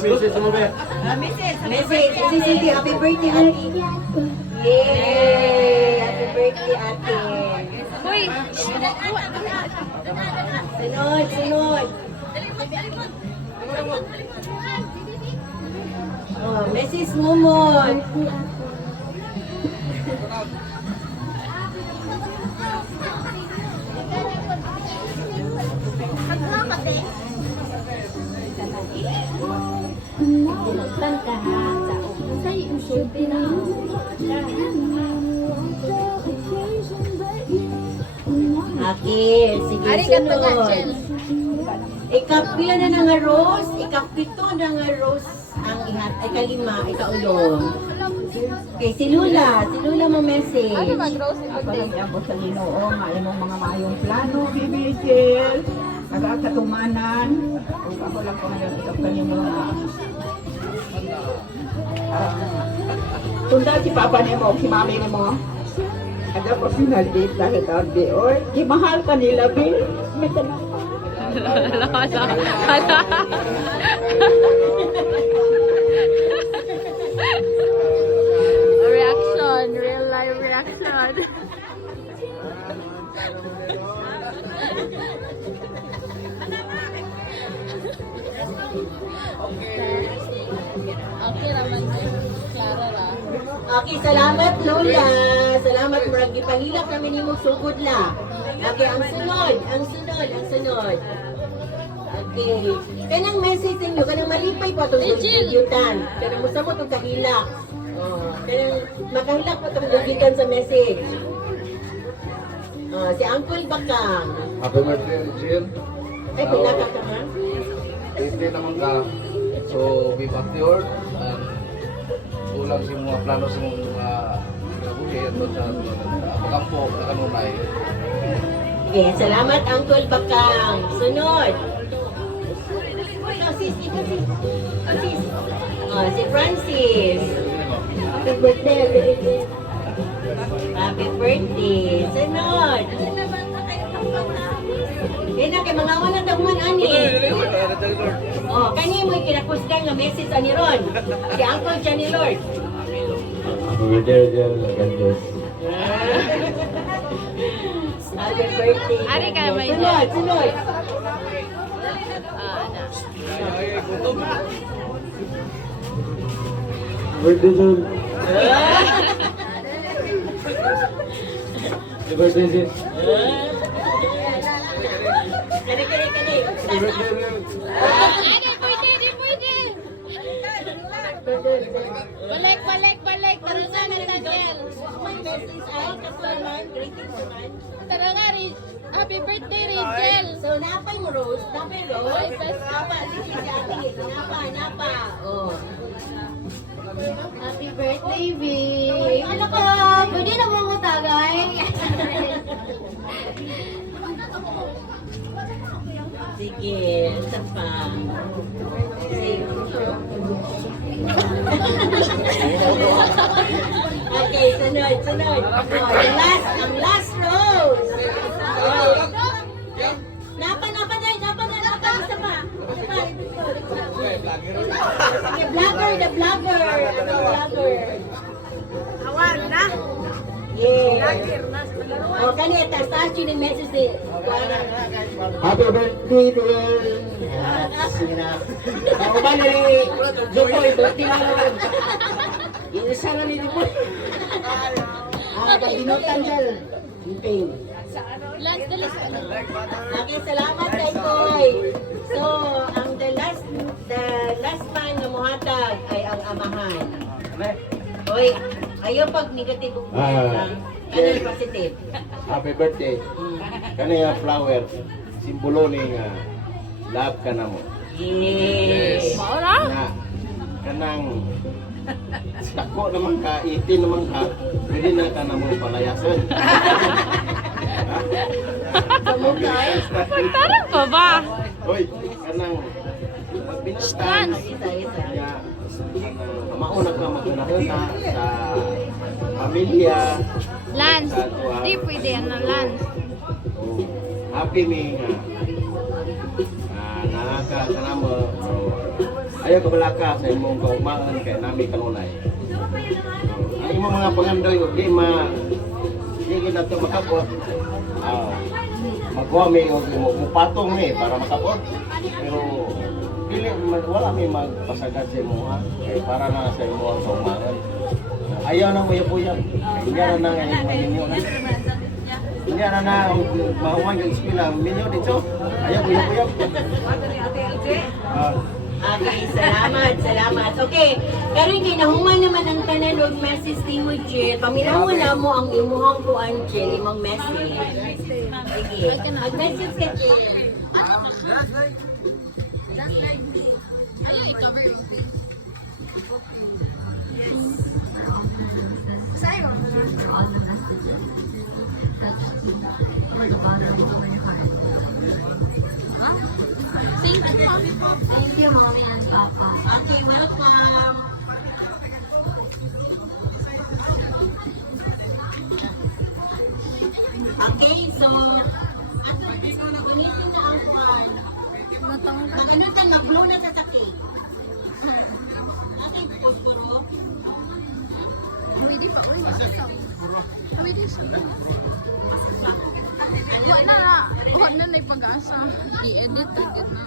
Message. Cindy, happy birthday, ate. Yay! Happy birthday, ate. Uy! Sunod. Oh, Mrs. Mumot. Okay, sige, sunod. Ikapila na nga rose, ikapito na nga rose ang ikalima, ikaulong. Okay, si Lula mo message. Ano mag-rose? Ako lang iabot sa Ginoo, maayon mong mga mayong plano, bibigil, nagkakatumanan. Kung ako lang kung yung ikap kanyo mga tunda si Papa ni mo, si Mami ni mo. Ada ko sinalit dahil tawag di, oy, di mahal ka nila, Bill. May tanong pa. Reaction, real life reaction. Okay naman Clara ra. Okay, salamat Lola. Salamat murag gipangilak namin nimo sugod la. Okay, ang sunod. Okay. Kanang message ninyo, kanang malipay pa itong dugyutan. Kanang musabot itong kahilak. Oh, kanang makahilak pa itong dugyutan sa message. Oh, si Uncle Bakang. Happy birthday, Jill. Ay, pila ka ka man? Birthday naman ka. So, be matured. Kulang sa mga plano sa mga kinabuhi at sa makampo na kanunay. Okay, salamat Uncle Bakang. Sunod. Sis. Oh, si Francis. Happy birthday. Happy birthday. Sunod. Kaya kay mga awan na man ani. Oh, kani mo kinakusgan nga message ani ron. Si Uncle Johnny Lord. Happy birthday, Jill. God bless. Happy birthday. Ari ka naman Sunod. Birthday, Jill. Happy birthday, Jill. Kani. Balik. Tara na Daniel. May message ay kasalanan, greetings naman. Tara nga, happy birthday, Rachel. So, napay mo, Rose. Napay, Rose. Napa, sige, sige. Napa. Oh. Happy birthday, B! Ano ka? Pwede na mo tagay? Sige, isa pa. Okay, sunod. Oh, ang last rose. Oh. Napa, isa pa. The vlogger. Awar na? Yeah. Oh, kanina, taas yun yung message ni Happy birthday, Jill. Sige na. Ako ba na rin? Jokoy, birthday na naman. Inisa na ni Dipoy. Pag-inutan, Jill. Imping. Last the last. Okay, salamat kay Koy. So, the last man na muhatag ay ang amahan. Hoy, ayaw pag negative ug lang. Kanang positive. Happy birthday. Kanaya flower. Simbolo ni nga love ka na mo. Yes. Maura? Na kanang dako naman ka, 18 naman ka, pwede na ka na mo palayasan. Samugay. Tarang pa ba? Hoy, kanang binastan. Isa. Kaya mauna ka magkakita sa pamilya. Lance. Di pwede yan na Lance. Oh, happy me nga. Nakaka mo. ayaw kabalaka sa imong kaumangan kay nami kanunay. Ang imong mga pangandoy di kita to makapot. Magkuha mi og mupatong mi para makapot. Pero wala mi magpasagad sa imo ha. Kay para na sa imo ang kaumangan. Ayaw na mo yapuyan. Hindi na na ninyo na. Hindi na mahuman yung eskwela. Minyo dito. Ayaw ko yapuyan. Okay, salamat. Okay, karon kinahuman naman ang tanan og message ni mo, Jill. Paminawan na mo ang imuhang kuan, Jill, imong message. Sige, mag-message ka, Jill. Thank you, Mommy and Papa. Okay, welcome. Okay, so ato gunitin na ang kuan. Magano tan mag-blow na sa cake. Okay, posporo. Pwede pa, uy, pwede siya. Wala na, pag-asa. I-edit agad na.